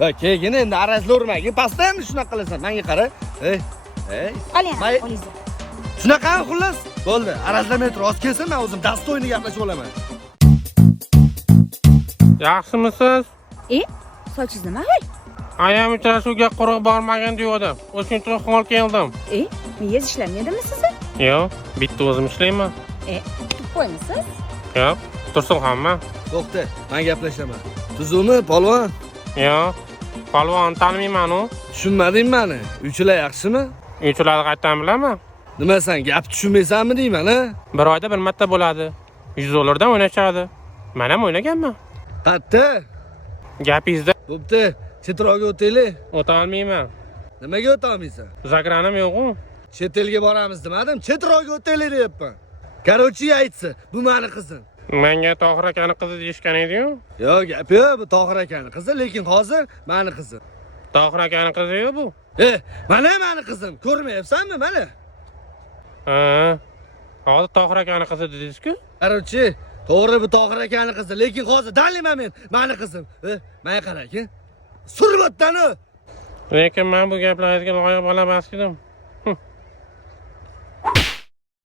Va keyin endi arazlavermagin. Pastda ham shunaqa qilasan. Menga qara. Ey. Oling, oling. Shunaqami xullas? Bo'ldi. Arazlamay tur. Oz kelsin, men o'zim dastoyni gaplashib olaman. Yaxshimisiz? Sochingiz nima hol? Ayam uchrashuvga quruq bormagan degandim. O'shuning uchun hol keldim. Miyangiz ishlamayaptimi sizni? Yo'q, bitta o'zim ishlayman. Qo'ymisiz? Yo'q, Tursunxonmi? To'xta, men gaplashaman. Tuzumi, polvon? Yo'q, polvon tanimayman-u. Tushunmading meni? Uychilar yaxshimi? Uychilarni qayerdan bilaman? Nima sen gap tushunmaysanmi deyman, ha? Bir oyda bir marta bo'ladi. 100 dollardan o'ynashadi. Men ham o'ynaganman. Qatta? Gapingizda Bo'pti, chetroqga o'taylik. o'ta olmayman. Nimaga o'ta olmaysan? Zagranim yo'q-ku. Chet elga boramiz demadim, chetroqga o'taylik deyapman. Qarochi aytsa, bu meni qizim. Menga Tohir akani qizi deyishgan edi-yu. Yo'q, gap yo'q, bu Tohir akani qizi, lekin hozir meni qizim. Tohir akani qizi-yu bu. Mana meni qizim, ko'rmayapsanmi, mana? Hozir Tohir akani qizi dedingiz-ku? Qarochi, to'g'ri bu Tohir akani qizi, lekin hozir daliman men, meni qizim. Menga qarang, survatdan. Lekin men bu gaplarga loyiq bo'la emas edim.